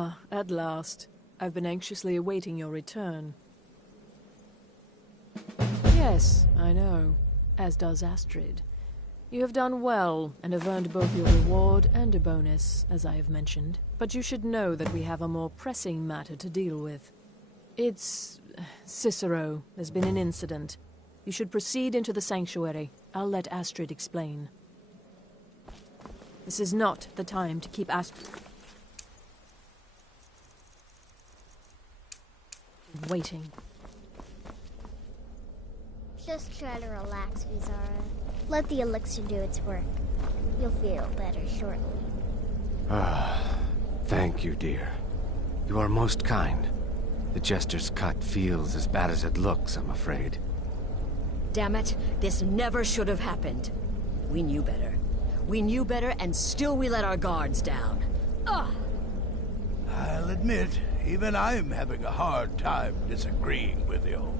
Ah, at last. I've been anxiously awaiting your return. Yes, I know. As does Astrid. You have done well, and have earned both your reward and a bonus, as I have mentioned. But you should know that we have a more pressing matter to deal with. It's... Cicero. There's been an incident. You should proceed into the sanctuary. I'll let Astrid explain. This is not the time to keep waiting. Just try to relax, Vizara. Let the elixir do its work. You'll feel better shortly. Thank you, dear. You are most kind. The Jester's cut feels as bad as it looks, I'm afraid. Damn it, this never should have happened. We knew better. We knew better, and still we let our guards down. Ugh! I'll admit, even I'm having a hard time disagreeing with you.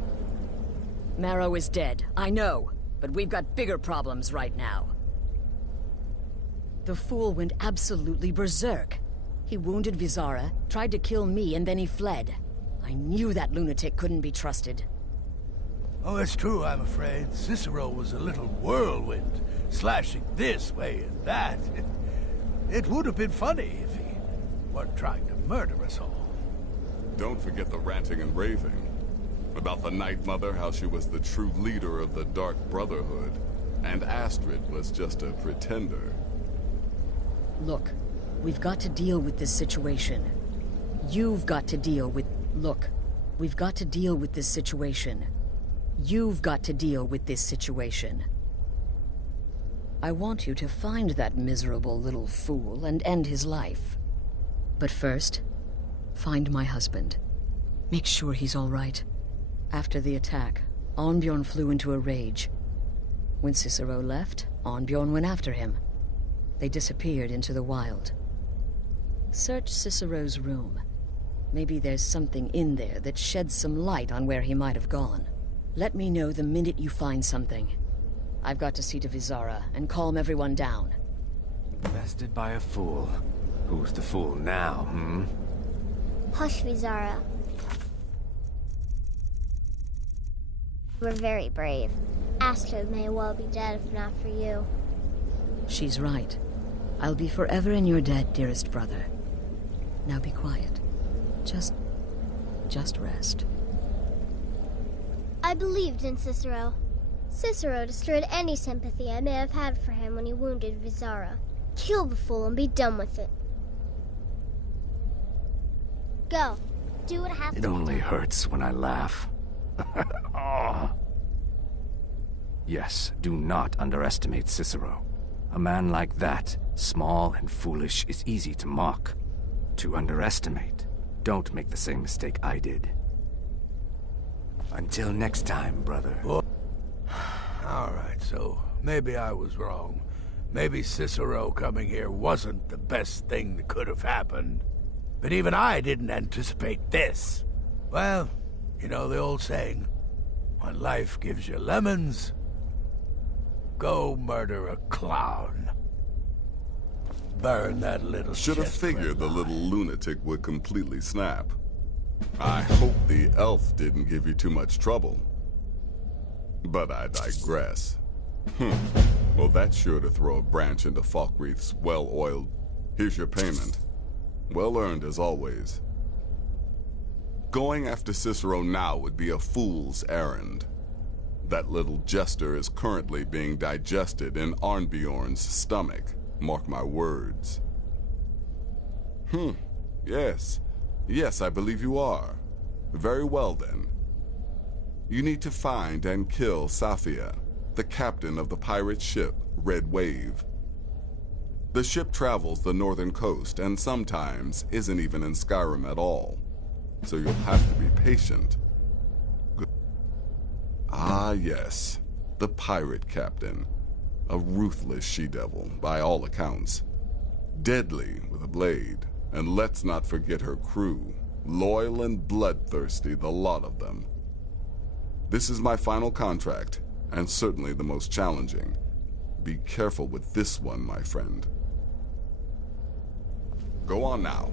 Marrow is dead, I know, but we've got bigger problems right now. The fool went absolutely berserk. He wounded Vizara, tried to kill me, and then he fled. I knew that lunatic couldn't be trusted. Oh, it's true, I'm afraid. Cicero was a little whirlwind, slashing this way and that. It would have been funny if he weren't trying to murder us all. Don't forget the ranting and raving. About the Night Mother, how she was the true leader of the Dark Brotherhood, and Astrid was just a pretender. Look, we've got to deal with this situation. You've got to deal with... Look, we've got to deal with this situation. You've got to deal with this situation. I want you to find that miserable little fool and end his life. But first, find my husband. Make sure he's all right. After the attack, Arnbjorn flew into a rage. When Cicero left, Arnbjorn went after him. They disappeared into the wild. Search Cicero's room. Maybe there's something in there that sheds some light on where he might have gone. Let me know the minute you find something. I've got to see to Vizara and calm everyone down. Bested by a fool. Who's the fool now, hmm? Hush, Vizara. We're very brave. Astrid may well be dead if not for you. She's right. I'll be forever in your debt, dearest brother. Now be quiet. Just rest. I believed in Cicero. Cicero destroyed any sympathy I may have had for him when he wounded Vizara. Kill the fool and be done with it. Go. Do what has to be done. It only hurts when I laugh. Oh. Yes, do not underestimate Cicero. A man like that, small and foolish, is easy to mock. To underestimate. Don't make the same mistake I did. Until next time, brother. All right, so maybe I was wrong. Maybe Cicero coming here wasn't the best thing that could have happened. But even I didn't anticipate this. Well, you know the old saying, when life gives you lemons, go murder a clown. Burn that little Should have chest figured the red little line. lunatic would completely snap. I hope the elf didn't give you too much trouble. But I digress. Well, that's sure to throw a branch into Falkreath's well-oiled... Here's your payment. Well earned as always. Going after Cicero now would be a fool's errand. That little jester is currently being digested in Arnbjorn's stomach. Mark my words. Yes. Yes, I believe you are. Very well then. You need to find and kill Safia, the captain of the pirate ship Red Wave. The ship travels the northern coast and sometimes isn't even in Skyrim at all. So you'll have to be patient. Good. Ah, yes. The pirate captain. A ruthless she-devil, by all accounts. Deadly with a blade. And let's not forget her crew. Loyal and bloodthirsty, the lot of them. This is my final contract, and certainly the most challenging. Be careful with this one, my friend. Go on now.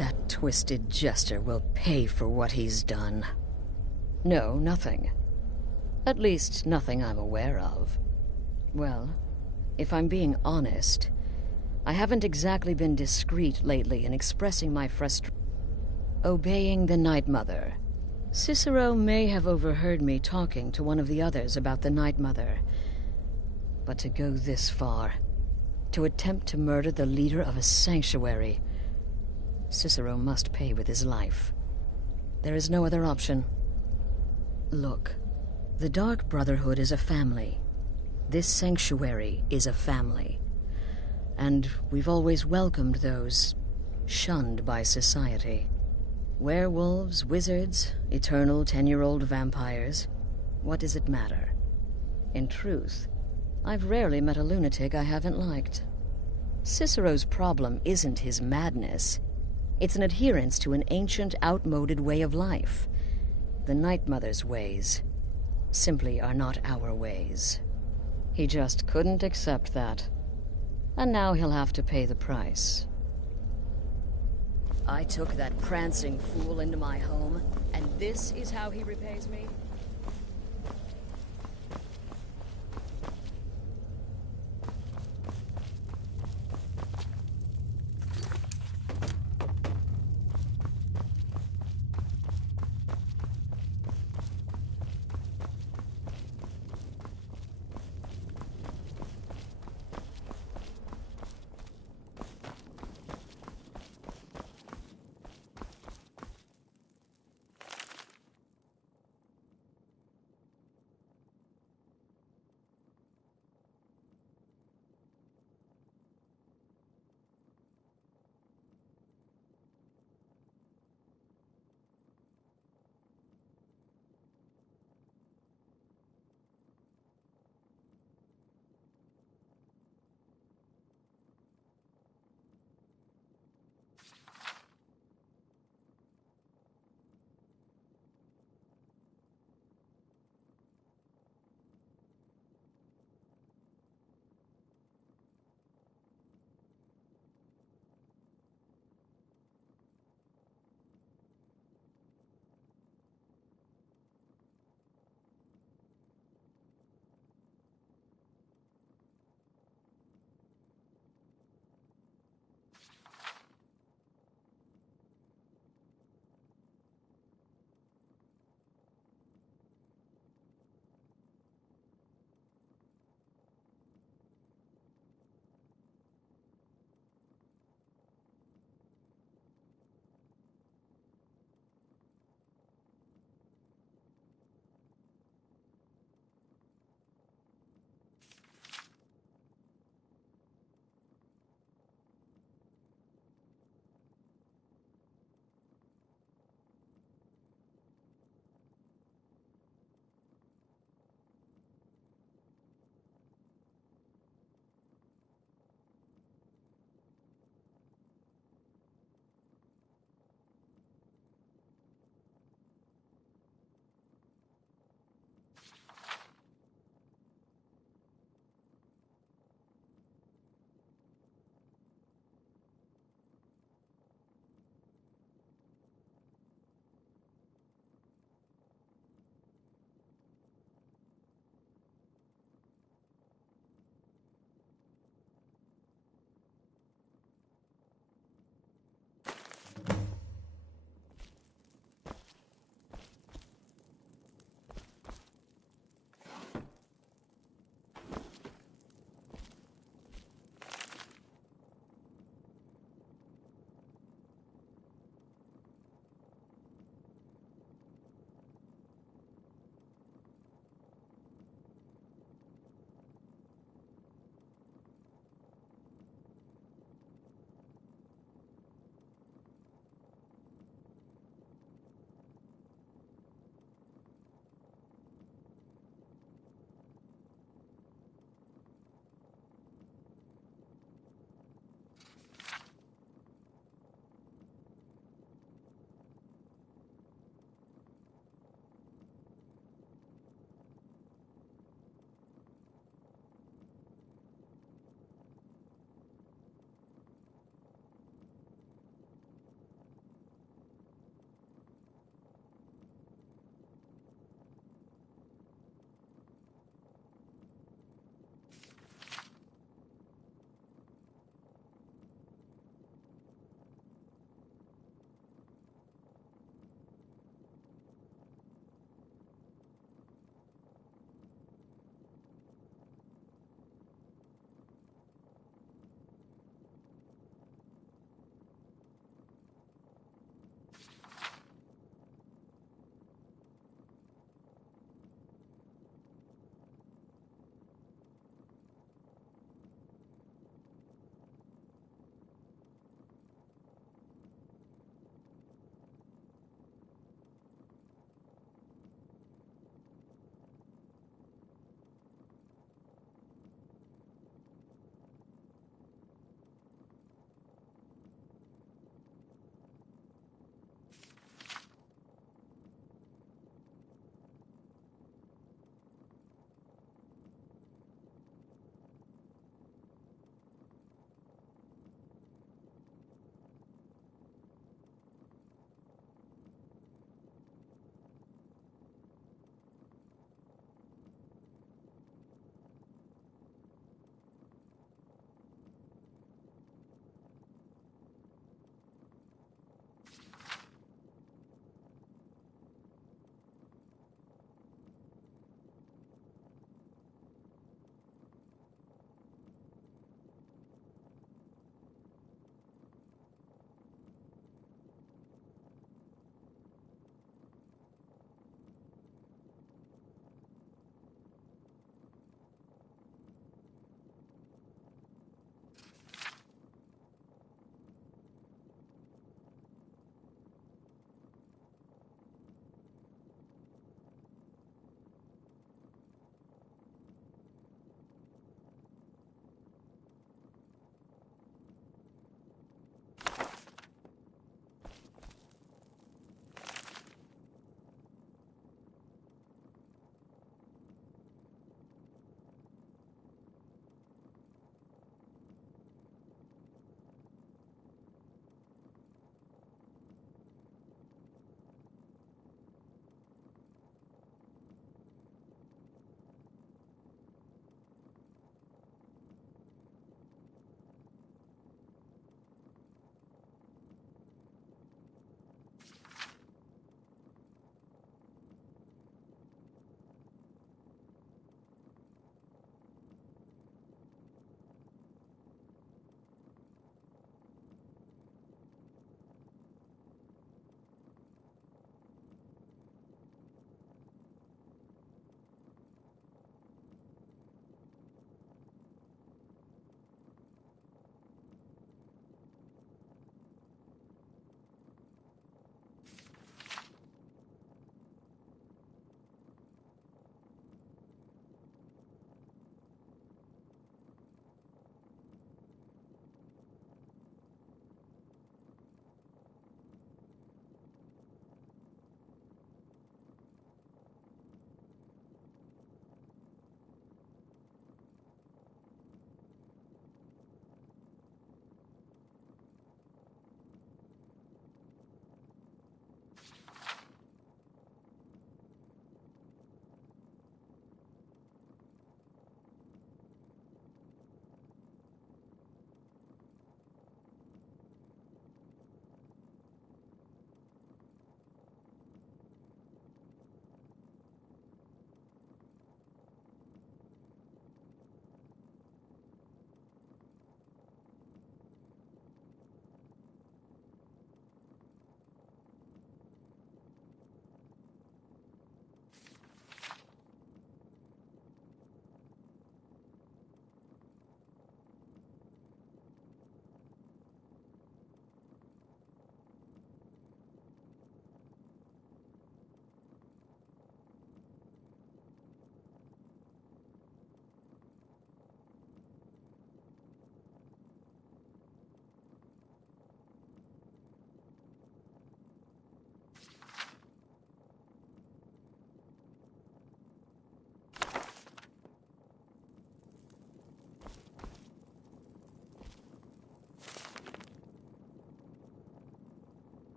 That twisted jester will pay for what he's done. No, nothing. At least, nothing I'm aware of. Well, if I'm being honest, I haven't exactly been discreet lately in expressing my frustration. Obeying the Night Mother. Cicero may have overheard me talking to one of the others about the Night Mother. But to go this far, to attempt to murder the leader of a sanctuary, Cicero must pay with his life. There is no other option. Look, the Dark Brotherhood is a family. This sanctuary is a family. And we've always welcomed those shunned by society. Werewolves, wizards, eternal 10-year-old vampires. What does it matter? In truth, I've rarely met a lunatic I haven't liked. Cicero's problem isn't his madness. It's an adherence to an ancient, outmoded way of life. The Night Mother's ways simply are not our ways. He just couldn't accept that. And now he'll have to pay the price. I took that prancing fool into my home, and this is how he repays me?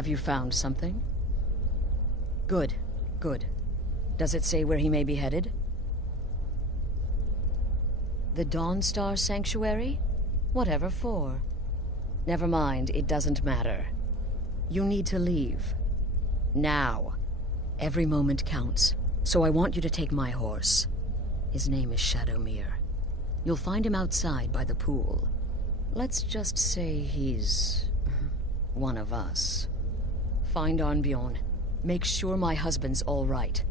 Have you found something? Good, good. Does it say where he may be headed? The Dawnstar Sanctuary? Whatever for. Never mind, it doesn't matter. You need to leave. Now. Every moment counts, so I want you to take my horse. His name is Shadowmere. You'll find him outside by the pool. Let's just say he's one of us. Find Arnbjorn. Make sure my husband's all right.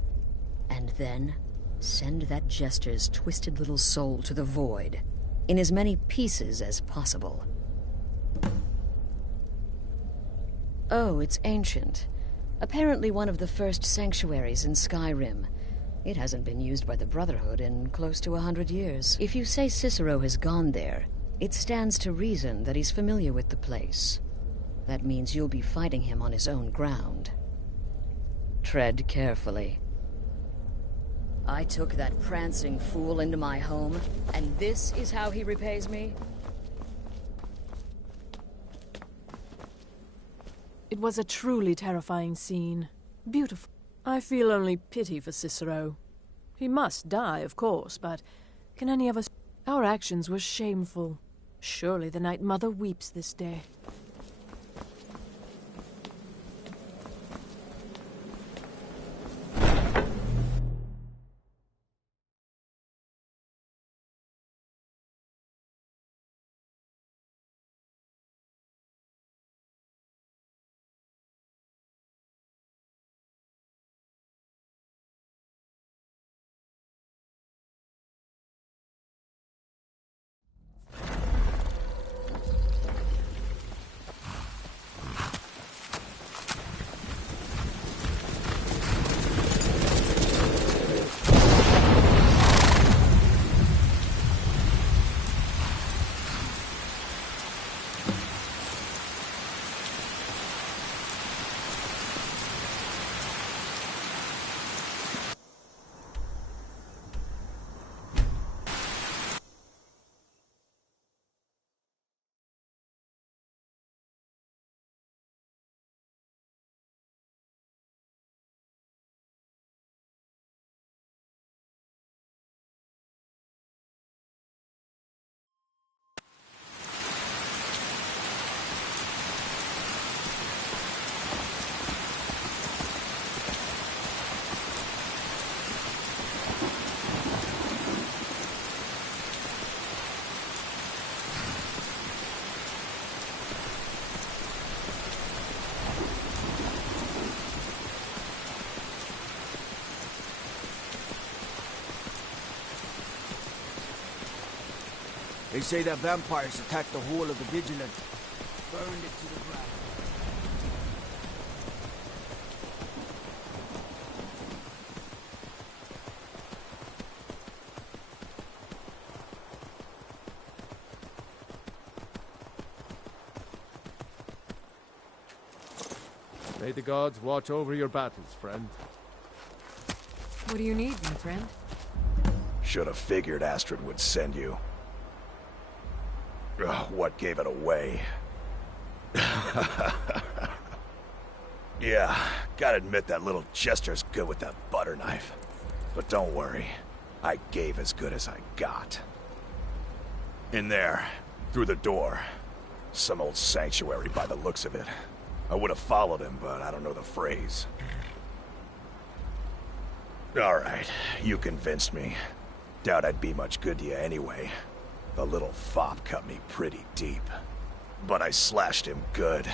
And then, send that Jester's twisted little soul to the void, in as many pieces as possible. Oh, it's ancient. Apparently one of the first sanctuaries in Skyrim. It hasn't been used by the Brotherhood in close to 100 years. If you say Cicero has gone there, it stands to reason that he's familiar with the place. That means you'll be fighting him on his own ground. Tread carefully. I took that prancing fool into my home, and this is how he repays me? It was a truly terrifying scene. Beautiful. I feel only pity for Cicero. He must die, of course, but can any of us... Our actions were shameful. Surely the Night Mother weeps this day. They say that vampires attacked the whole of the Vigilant, burned it to the ground. May the gods watch over your battles, friend. What do you need, my friend? Should have figured Astrid would send you. Ugh, what gave it away? Yeah, gotta admit that little Jester's good with that butter knife. But don't worry, I gave as good as I got. In there, through the door. Some old sanctuary by the looks of it. I would have followed him, but I don't know the phrase. Alright, you convinced me. Doubt I'd be much good to you anyway. The little fop cut me pretty deep. But I slashed him good.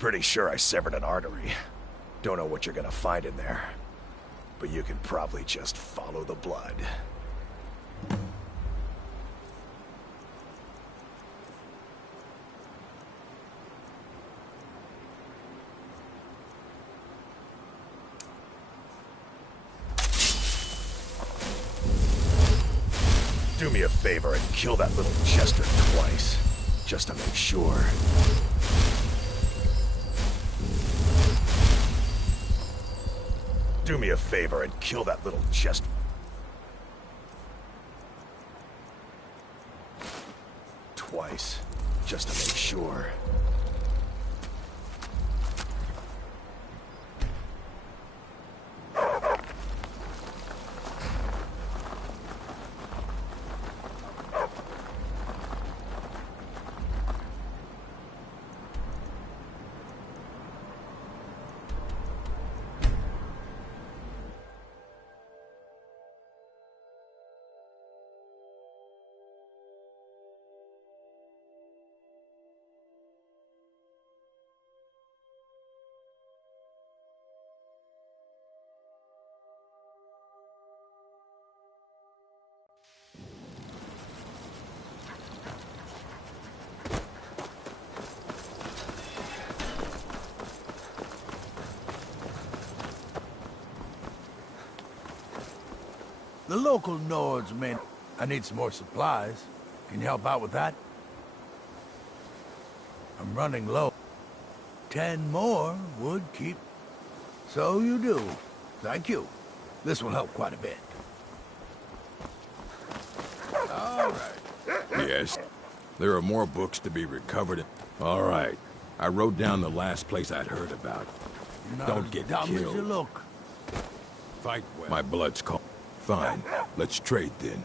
Pretty sure I severed an artery. Don't know what you're gonna find in there. But you can probably just follow the blood. Do me a favor and kill that little Jester twice, just to make sure. Do me a favor and kill that little Jester. Twice, just to make sure. The local Nords, man. I need some more supplies. Can you help out with that? I'm running low. 10 more would keep... So you do. Thank you. This will help quite a bit. All right. Yes. There are more books to be recovered. All right. I wrote down the last place I'd heard about. Not Don't as get dumb killed. as you look. Fight well. My blood's cold. Fine. Let's trade then.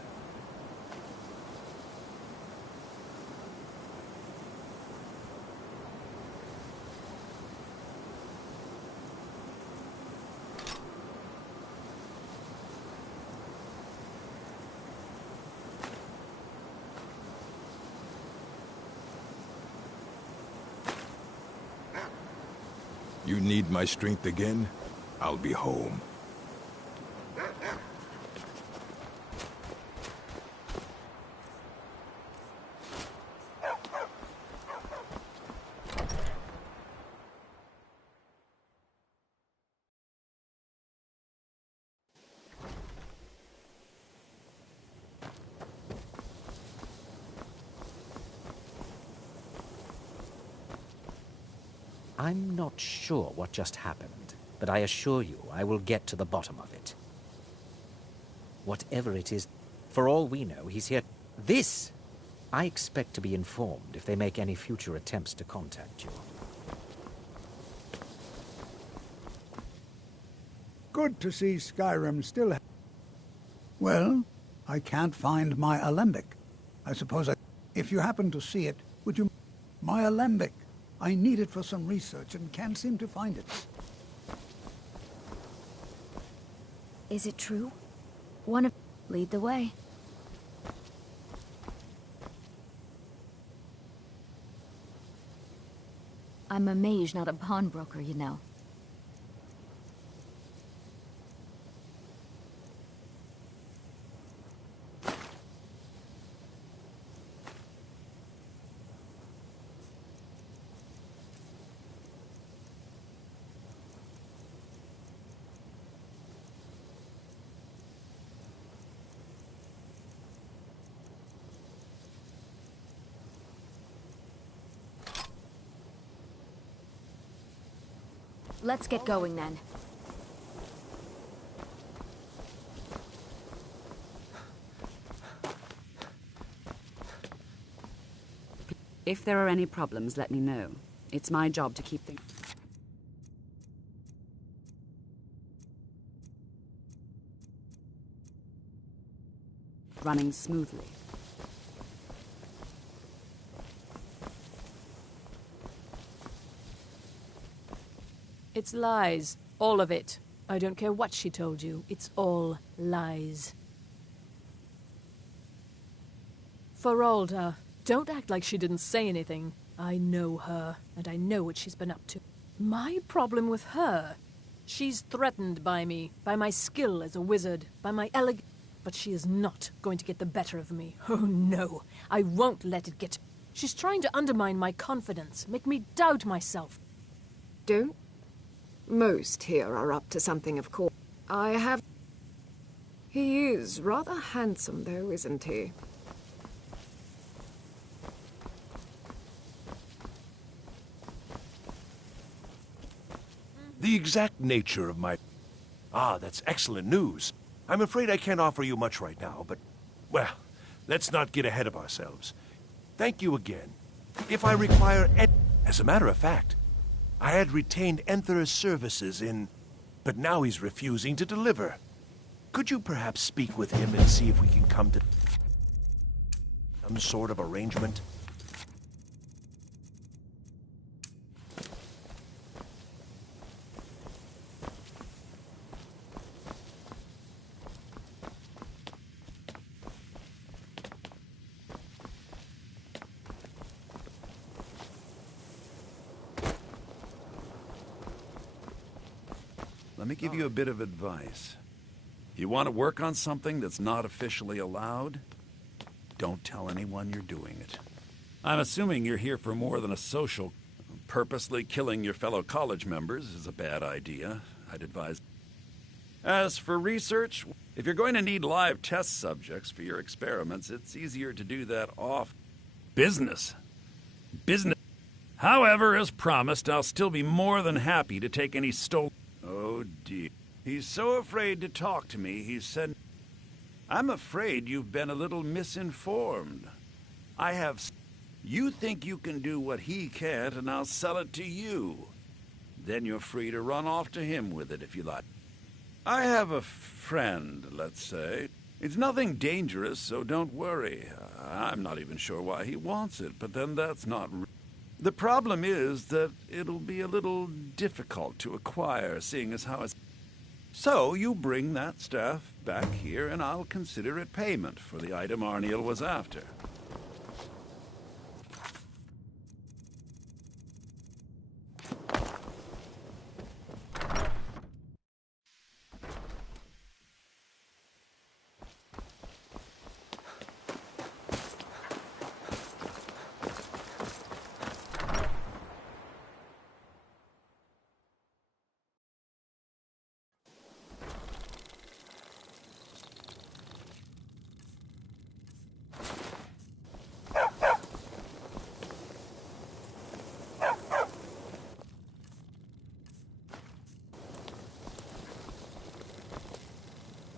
You need my strength again? I'll be home. I'm not sure what just happened, but I assure you I will get to the bottom of it. Whatever it is, for all we know, he's here. This! I expect to be informed if they make any future attempts to contact you. Good to see Skyrim still... Well, I can't find my alembic. I suppose if you happen to see it, would you... My alembic. I need it for some research and can't seem to find it. Is it true? One of... Lead the way. I'm a mage, not a pawnbroker, you know. Let's get going, then. If there are any problems, let me know. It's my job to keep things running smoothly. It's lies. All of it. I don't care what she told you. It's all lies. Feralda, don't act like she didn't say anything. I know her, and I know what she's been up to. My problem with her? She's threatened by me, by my skill as a wizard, by my but she is not going to get the better of me. Oh no, I won't let it get... She's trying to undermine my confidence, make me doubt myself. Don't? Most here are up to something, of course. I have... He is rather handsome, though, isn't he? The exact nature of my... Ah, that's excellent news. I'm afraid I can't offer you much right now, but... Well, let's not get ahead of ourselves. Thank you again. If I require... As a matter of fact, I had retained Enther's services in... But now he's refusing to deliver. Could you perhaps speak with him and see if we can come to... some sort of arrangement? Let me give you a bit of advice. You want to work on something that's not officially allowed? Don't tell anyone you're doing it. I'm assuming you're here for more than a social. Purposely killing your fellow college members is a bad idea. I'd advise... As for research, if you're going to need live test subjects for your experiments, it's easier to do that off business. Business. However, as promised, I'll still be more than happy to take any stolen... Oh, dear. He's so afraid to talk to me, he said... I'm afraid you've been a little misinformed. I have... You think you can do what he can't, and I'll sell it to you. Then you're free to run off to him with it if you like. I have a friend, let's say. It's nothing dangerous, so don't worry. I'm not even sure why he wants it, but then that's not... The problem is that it'll be a little difficult to acquire, seeing as how it's... So you bring that staff back here, and I'll consider it payment for the item Arniel was after.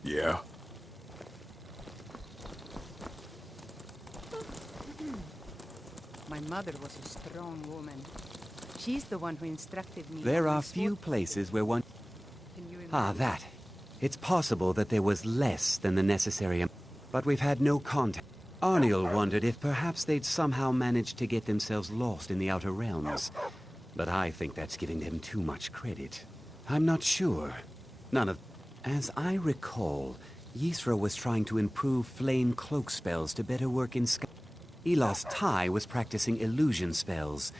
Yeah? My mother was a strong woman. She's the one who instructed me. There are few places where one... that. It's possible that there was less than the necessary... But we've had no contact. Arniel wondered if perhaps they'd somehow managed to get themselves lost in the Outer Realms. But I think that's giving them too much credit. I'm not sure. None of... As I recall, Ysra was trying to improve flame cloak spells to better work in Sky. Elos Tai was practicing illusion spells.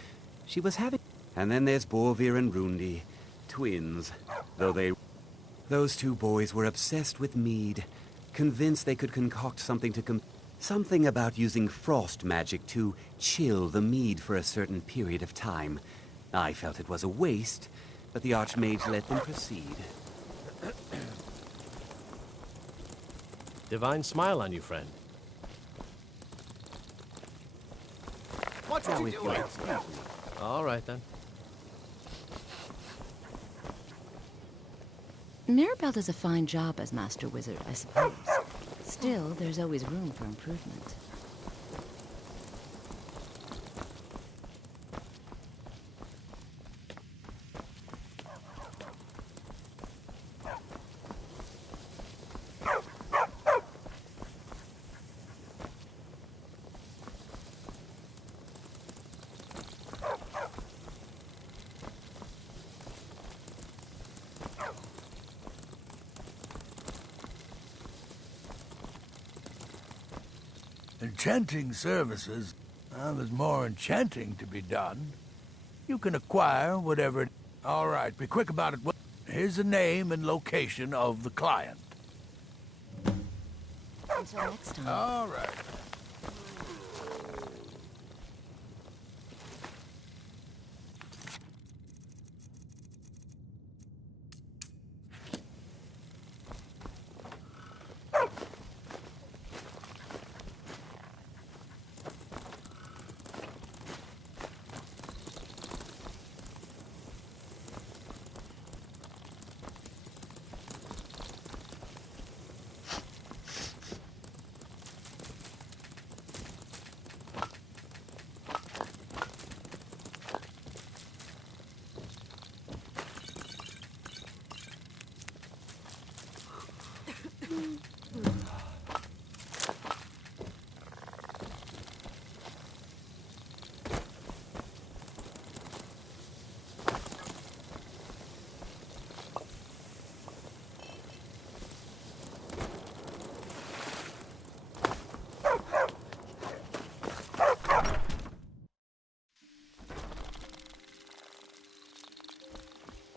She was having... And then there's Borvir and Rundi, twins. Those two boys were obsessed with mead, convinced they could concoct something to something about using frost magic to chill the mead for a certain period of time. I felt it was a waste, but the Archmage let them proceed. Divine smile on you, friend. What are you doing? All right, then. Mirabelle does a fine job as Master Wizard, I suppose. Still, there's always room for improvement. Enchanting services. Well, there's more enchanting to be done. You can acquire whatever... All right, be quick about it. Here's the name and location of the client. Until next time. All right.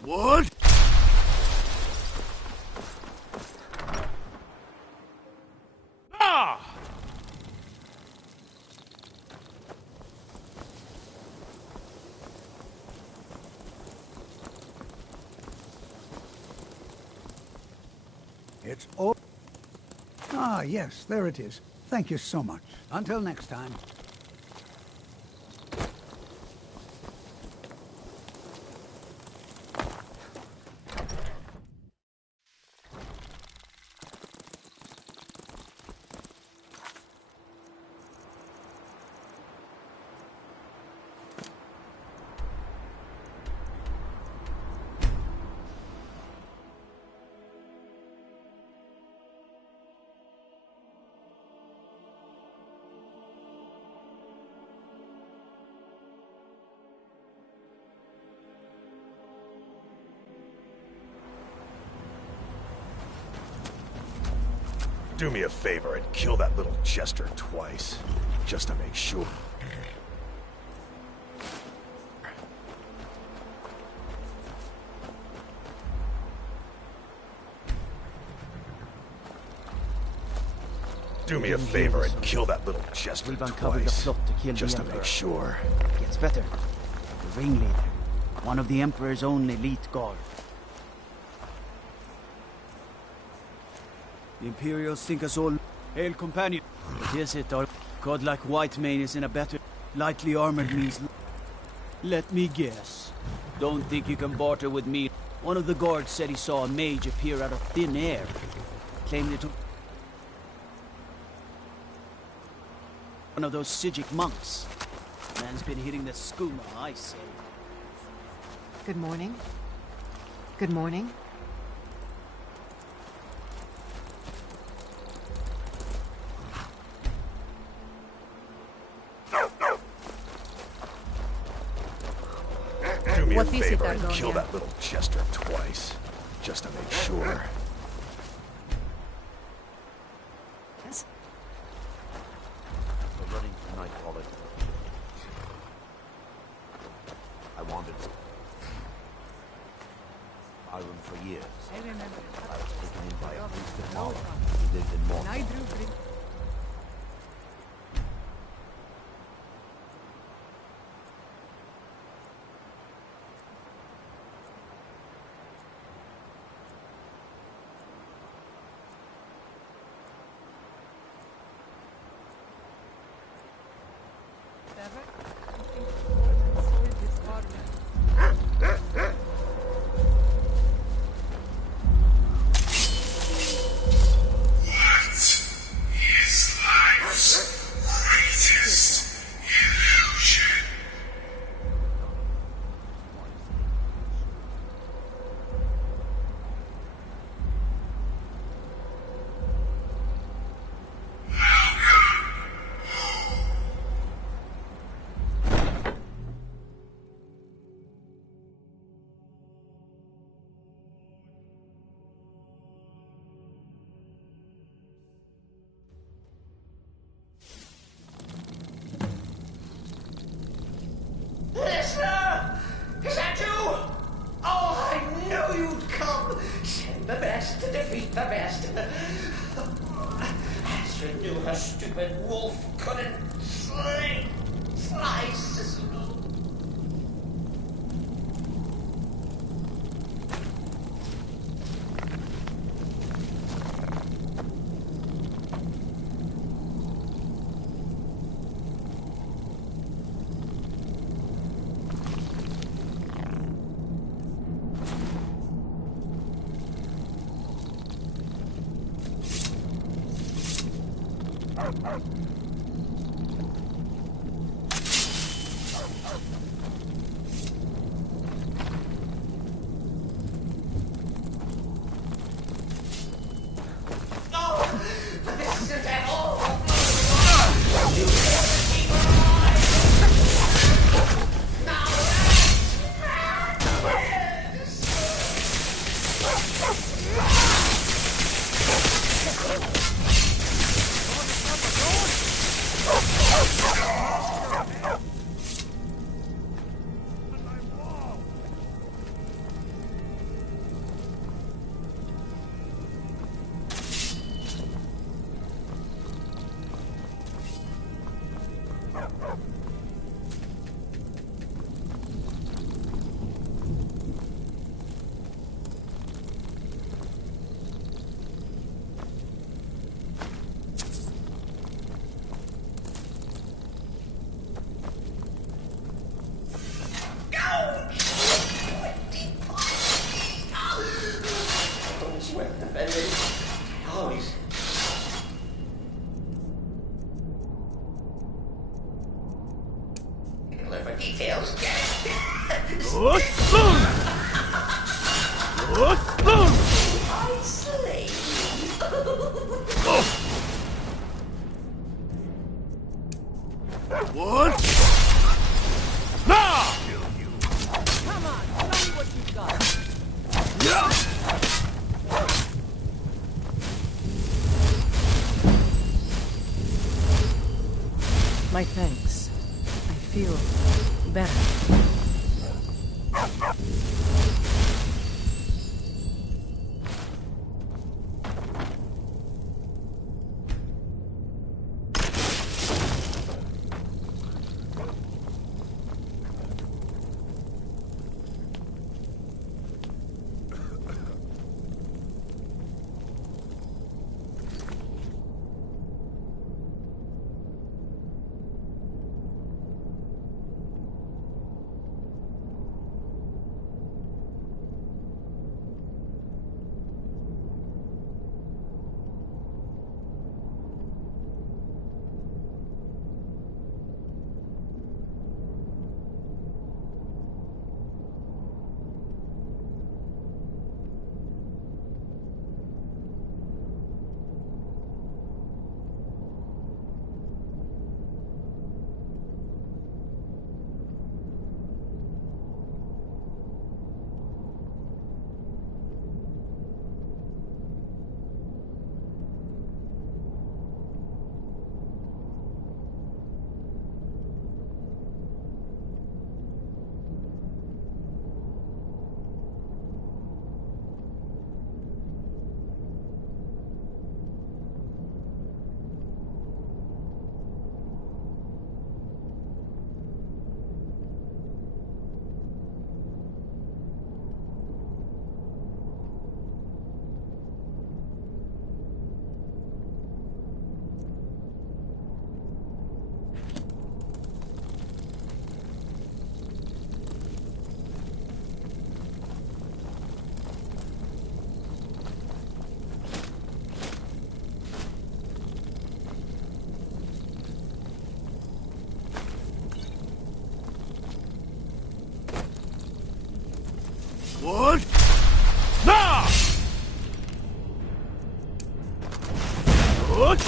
What? Ah! It's all... Ah, yes, there it is. Thank you so much. Until next time. Do me a favor and kill that little jester twice, just to make sure. Do me a favor and kill that little jester We've uncovered the twice, plot to kill just the to Emperor. make sure. Gets better. The ringleader. One of the Emperor's own elite guard. The Imperials think us all... Hail, companion. What is it? Our godlike white mane is in a better... Lightly armored means... Let me guess. Don't think you can barter with me. One of the guards said he saw a mage appear out of thin air. Claimed it to... One of those Sijic monks. Man's been hitting the skooma, I say. Good morning. Good morning. Do me What a is it, favor and Argonia? kill that little jester twice, just to make sure. Yes? We're running from Nightfall. I wandered Skyrim for years. I remember. I was taken in by a priest of power who lived in And Mordor. I drew green. Listener! Is that you? Oh, I knew you'd come! Send the best to defeat the best. Astrid knew her stupid wolf couldn't slice Cicero. Lord! My slave. What? Now! Come on, show me what you've got. Yeah! My thanks. I feel better. What? Now! What?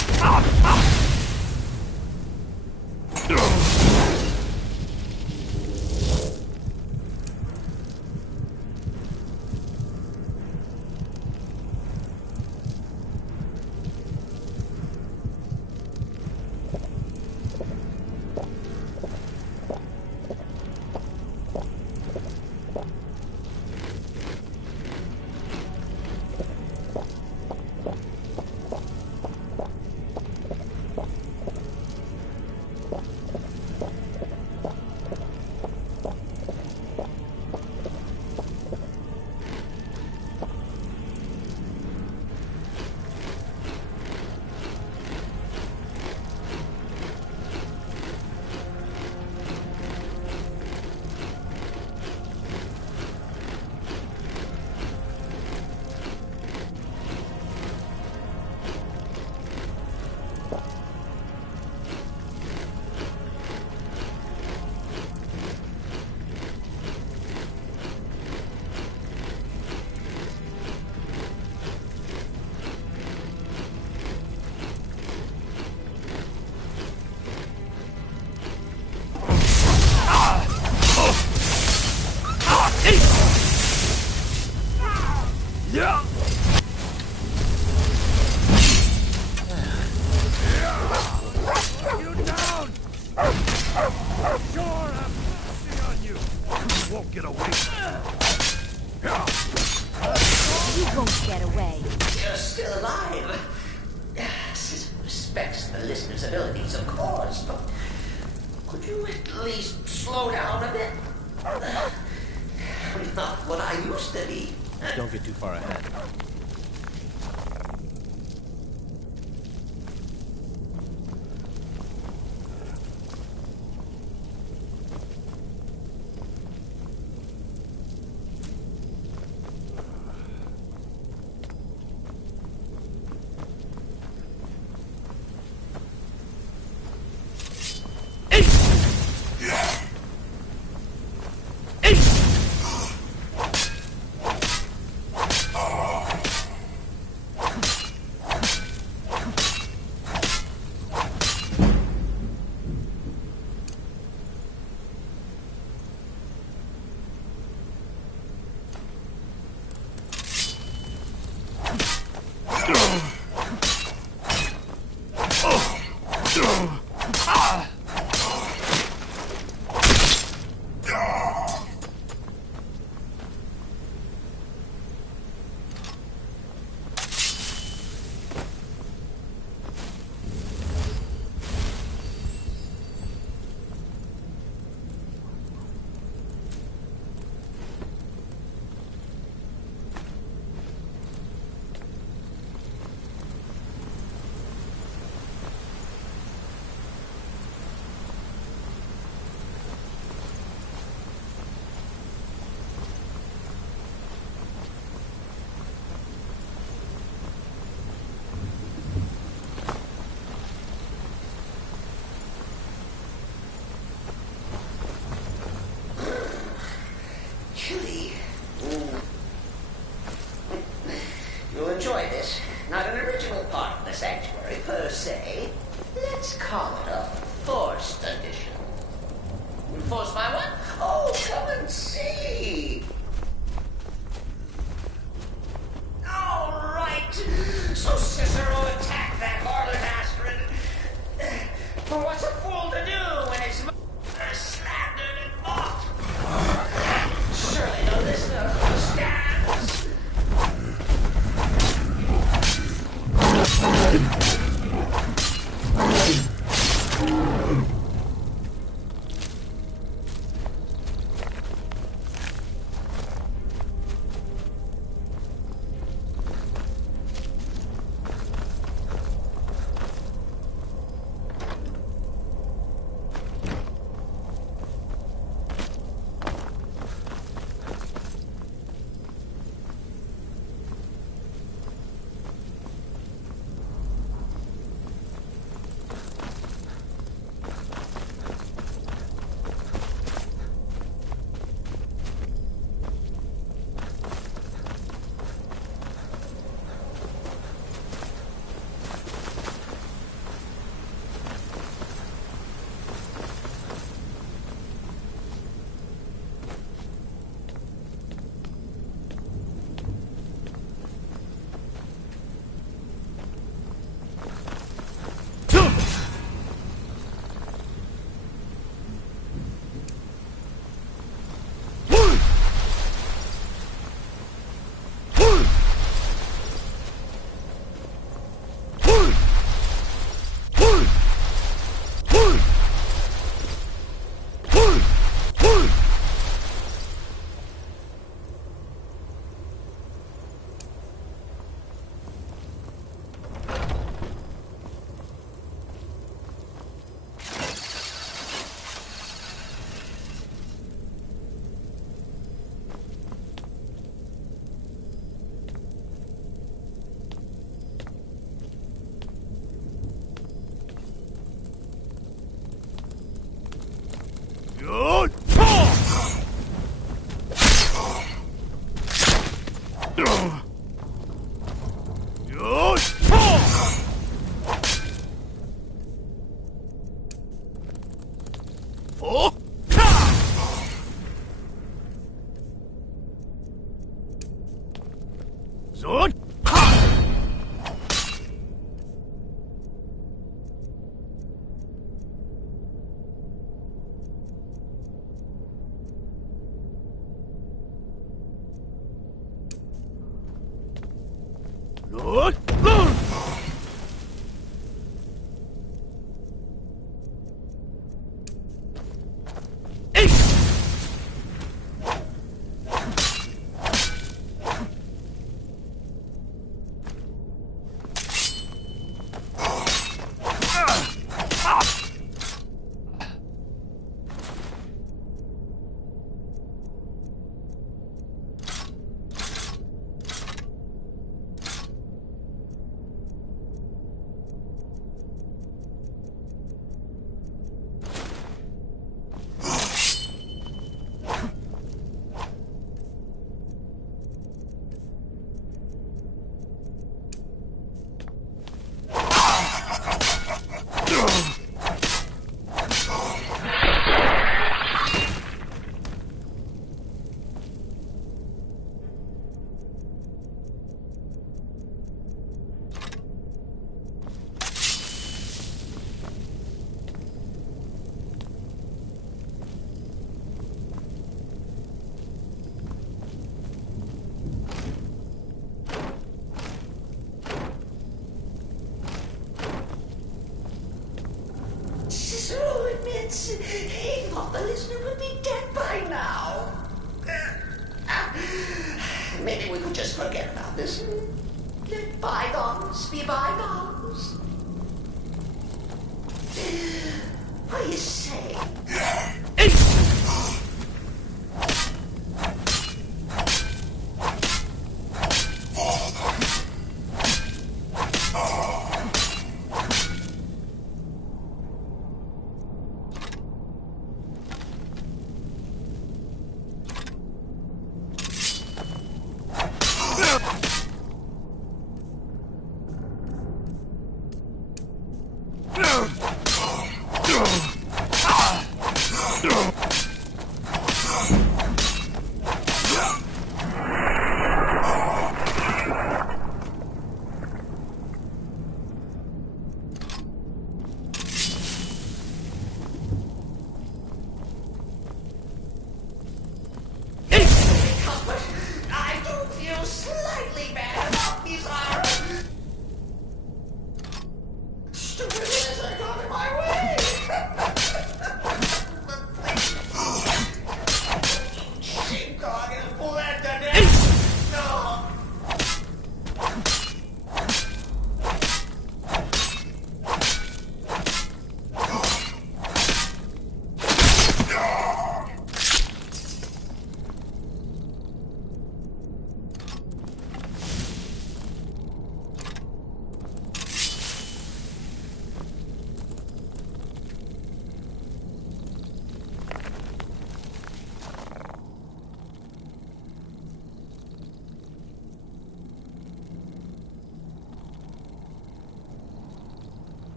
Don't get too far ahead. Chilly. You'll enjoy this. Not an original part of the sanctuary, per se. Let's call it a forced addition. Forced by what? Oh, come and see. All right. So Cicero attacked that harlot Astrid. But what's a fool to do when he's slandered and mocked? Surely no listener understands. maybe we could just forget about this. Let bygones be bygones. What do you say?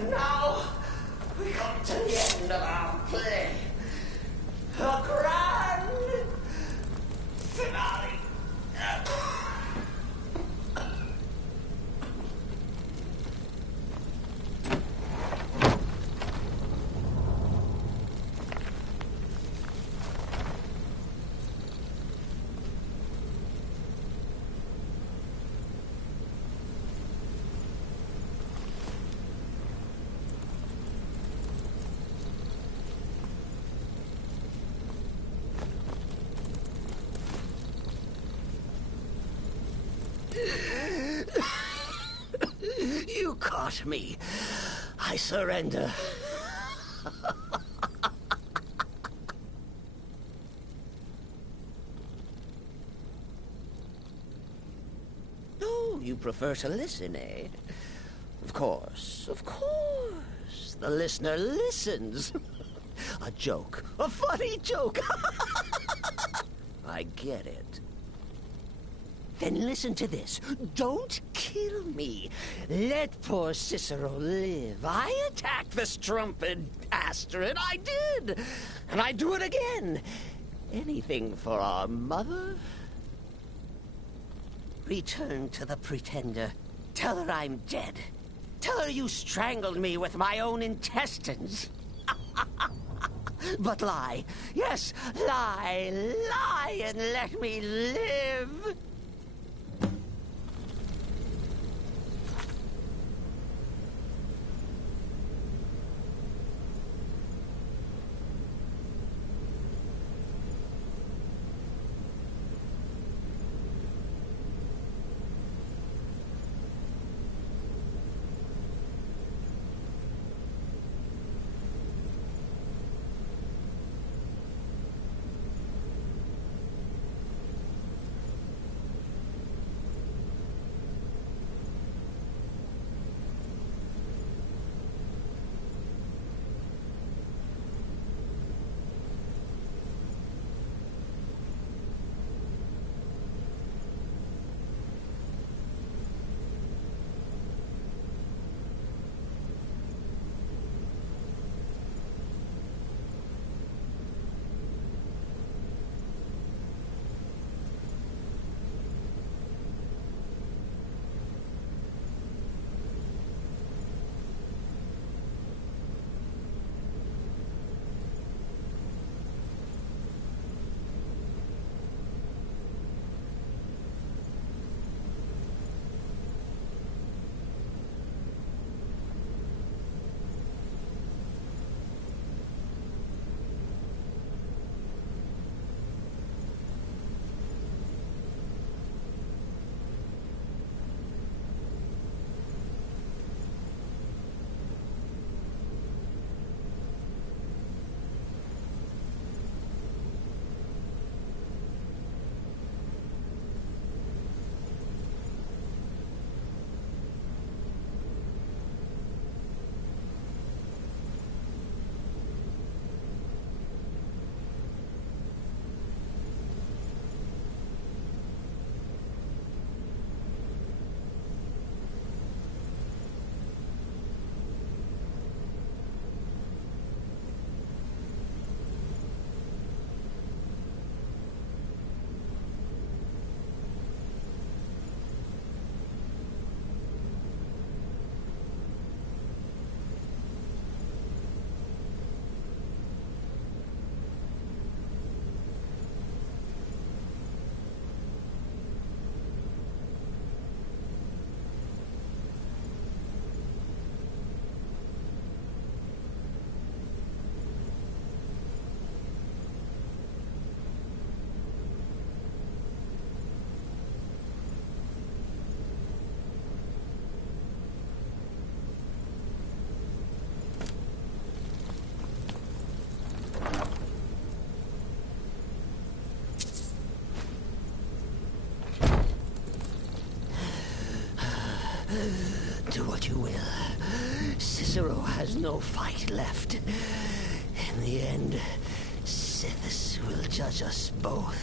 And now, we come to the end of our play. A grand finale. You caught me. I surrender. Oh, you prefer to listen, eh? Of course, of course. The listener listens. A joke. A funny joke. I get it. Then listen to this. Don't kill me. Let poor Cicero live. I attacked the strumpet Astrid. I did. And I do it again. Anything for our mother? Return to the Pretender. Tell her I'm dead. Tell her you strangled me with my own intestines. But lie. Yes, lie. Lie and let me live. Do what you will. Cicero has no fight left. In the end, Sithis will judge us both.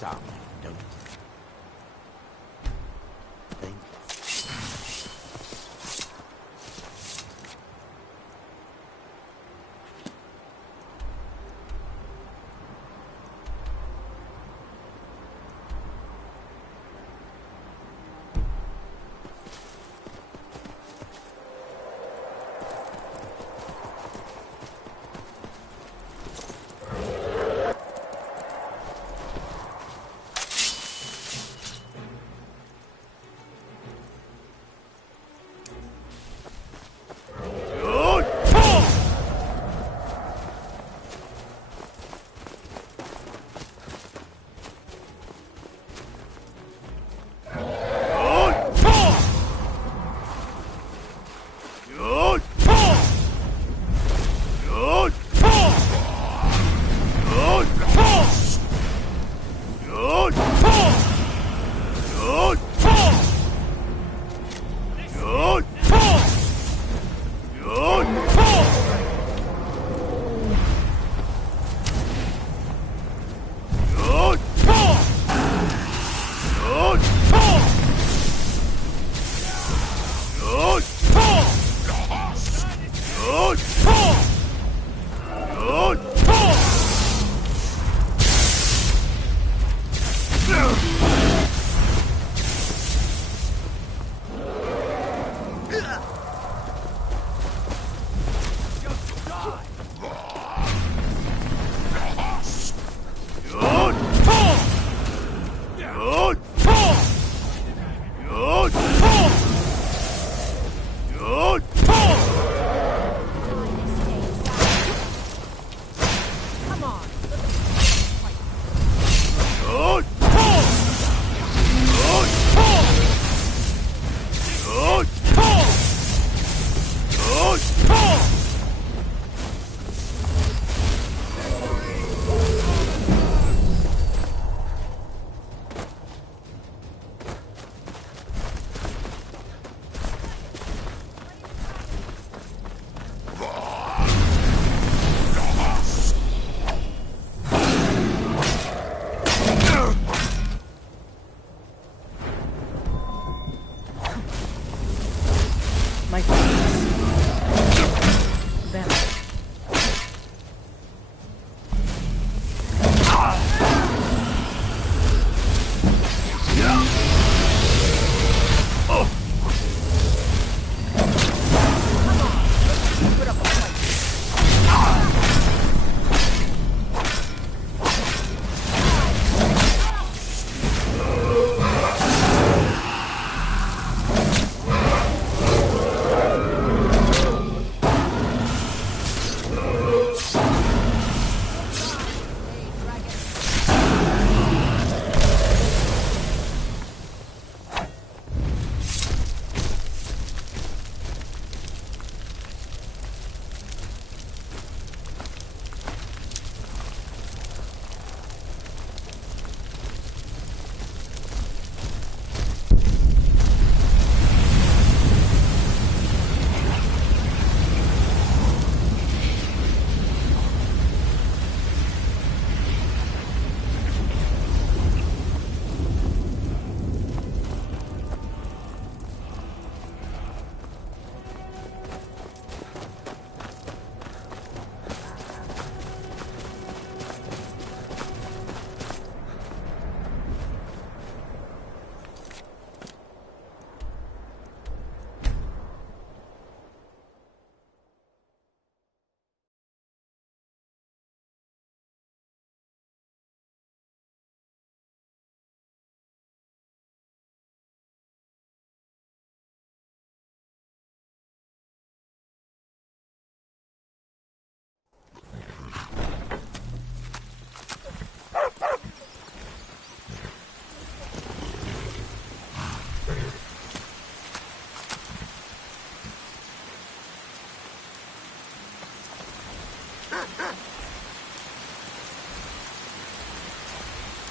some, don't you think?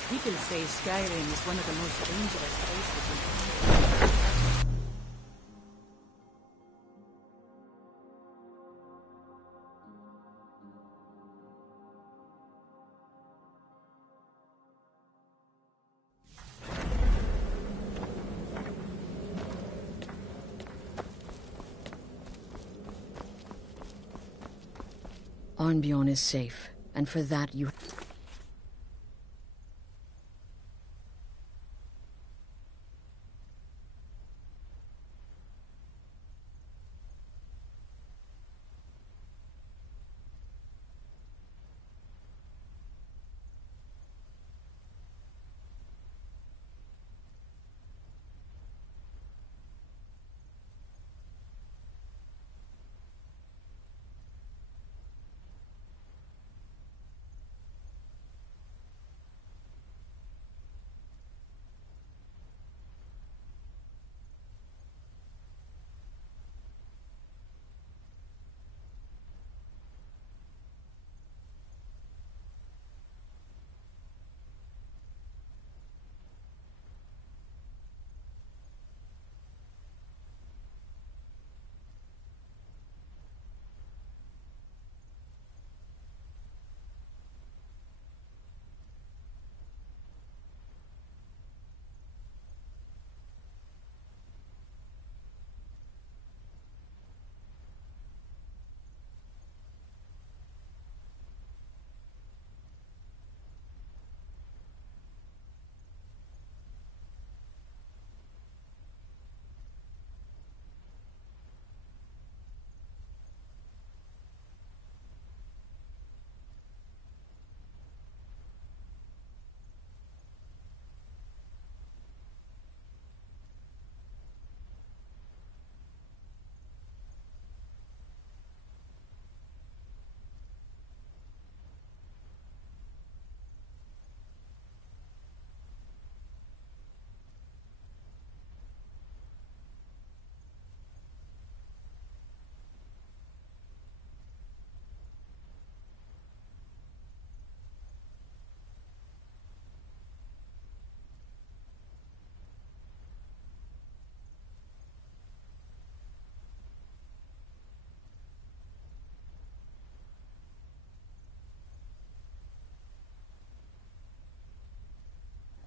People say Skyrim is one of the most dangerous places in the world. Arnbjorn is safe, and for that you...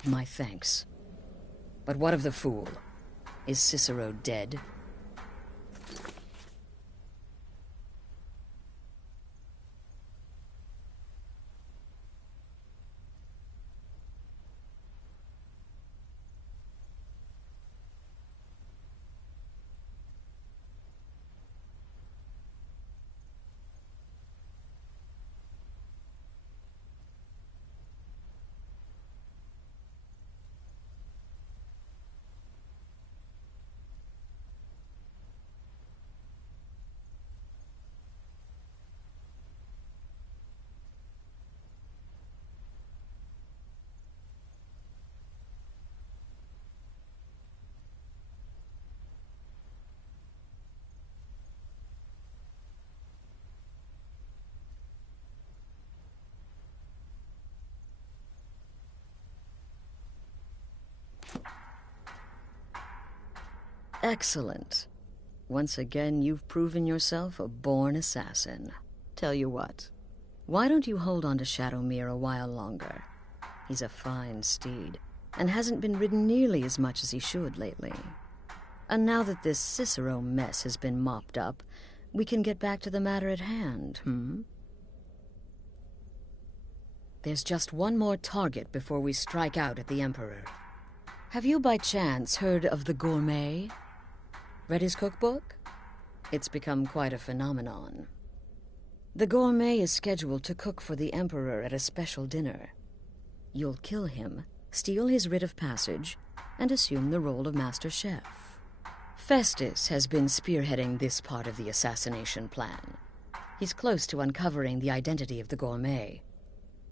My thanks. But what of the fool? Is Cicero dead? Excellent. Once again, you've proven yourself a born assassin. Tell you what, why don't you hold on to Shadowmere a while longer? He's a fine steed, and hasn't been ridden nearly as much as he should lately. And now that this Cicero mess has been mopped up, we can get back to the matter at hand, There's just one more target before we strike out at the Emperor. Have you by chance heard of the Gourmet? Read his cookbook? It's become quite a phenomenon. The Gourmet is scheduled to cook for the Emperor at a special dinner. You'll kill him, steal his writ of passage, and assume the role of Master Chef. Festus has been spearheading this part of the assassination plan. He's close to uncovering the identity of the Gourmet.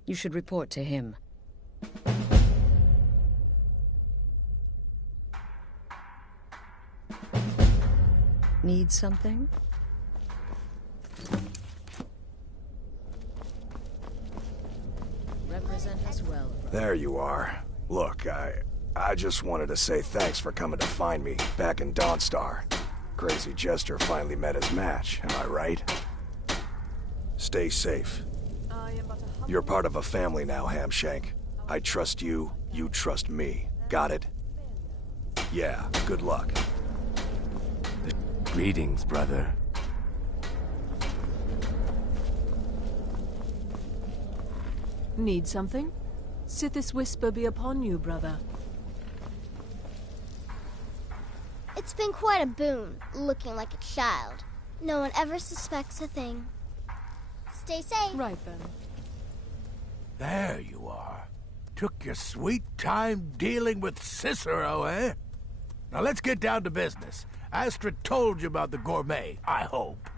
You should report to him. Need something? Represent us well, brother. There you are. Look, I just wanted to say thanks for coming to find me back in Dawnstar. Crazy Jester finally met his match, am I right? Stay safe. You're part of a family now, Hamshank. I trust you, you trust me. Got it? Yeah, good luck. Greetings, brother. Need something? Sithis whisper be upon you, brother. It's been quite a boon, looking like a child. No one ever suspects a thing. Stay safe. Right then. There you are. Took your sweet time dealing with Cicero, eh? Now let's get down to business. Astrid told you about the gourmet, I hope.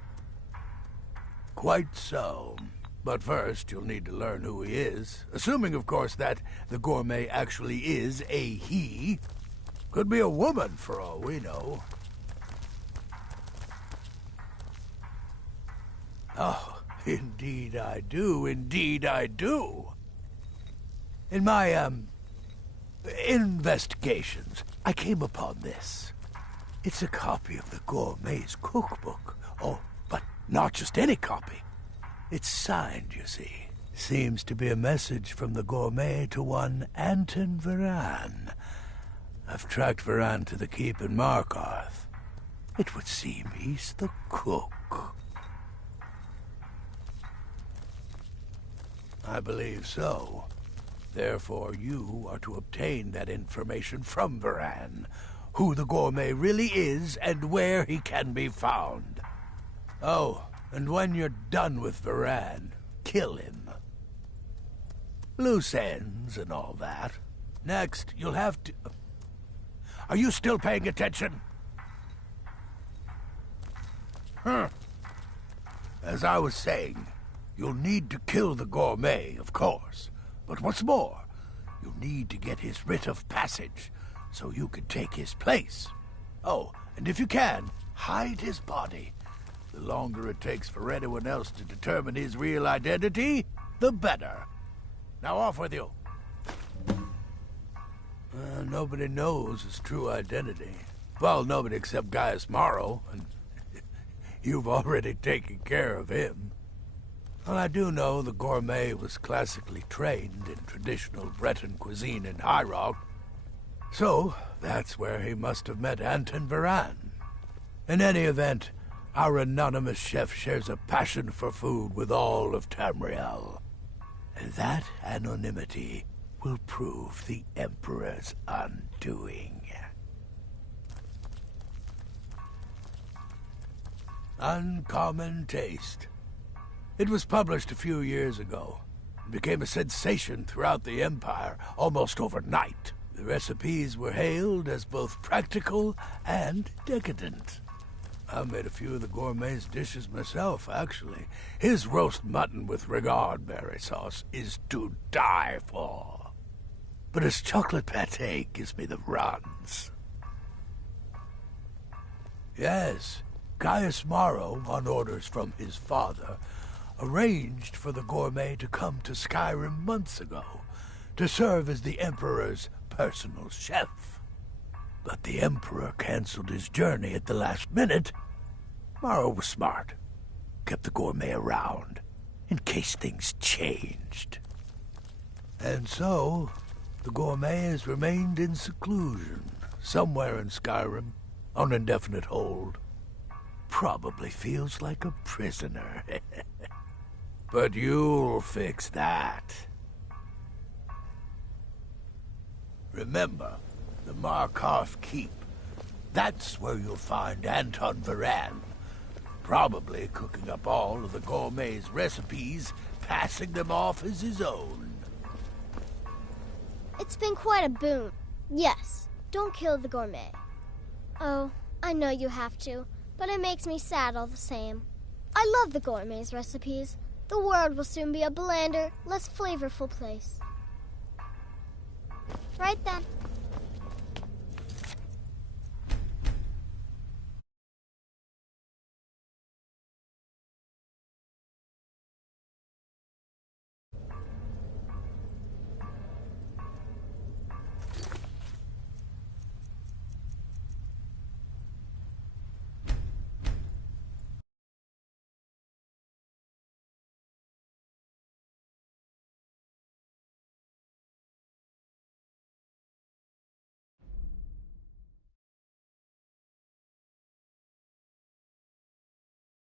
Quite so. But first, you'll need to learn who he is. Assuming, of course, that the gourmet actually is a he. Could be a woman, for all we know. Oh, indeed I do. Indeed I do. In my, investigations, I came upon this. It's a copy of the gourmet's cookbook. Oh, but not just any copy. It's signed, you see. Seems to be a message from the gourmet to one Anton Varan. I've tracked Varan to the keep in Markarth. It would seem he's the cook. I believe so. Therefore, you are to obtain that information from Varan. Who the gourmet really is and where he can be found. Oh, and when you're done with Varan, kill him. Loose ends and all that. Next, you'll have to... Are you still paying attention? As I was saying, you'll need to kill the gourmet, of course. But what's more, you'll need to get his writ of passage, so you can take his place. Oh, and if you can, hide his body. The longer it takes for anyone else to determine his real identity, the better. Now off with you. Nobody knows his true identity. Well, nobody except Gaius Morrow, and you've already taken care of him. Well, I do know the gourmet was classically trained in traditional Breton cuisine in High Rock, so that's where he must have met Anton Varan. In any event, our anonymous chef shares a passion for food with all of Tamriel. And that anonymity will prove the Emperor's undoing. Uncommon Taste. It was published a few years ago. It became a sensation throughout the Empire almost overnight. The recipes were hailed as both practical and decadent. I made a few of the gourmet's dishes myself, actually. His roast mutton with regard berry sauce is to die for. But his chocolate pâté gives me the runs. Yes, Gaius Morrow, on orders from his father, arranged for the gourmet to come to Skyrim months ago to serve as the Emperor's personal chef. But the Emperor canceled his journey at the last minute. Morrow was smart. Kept the gourmet around, in case things changed. And so, the gourmet has remained in seclusion, somewhere in Skyrim, on indefinite hold. Probably feels like a prisoner. But you'll fix that. Remember, the Markarth Keep. That's where you'll find Anton Varan. Probably cooking up all of the gourmet's recipes, passing them off as his own. It's been quite a boon. Yes, don't kill the gourmet. Oh, I know you have to, but it makes me sad all the same. I love the gourmet's recipes. The world will soon be a blander, less flavorful place. Right then.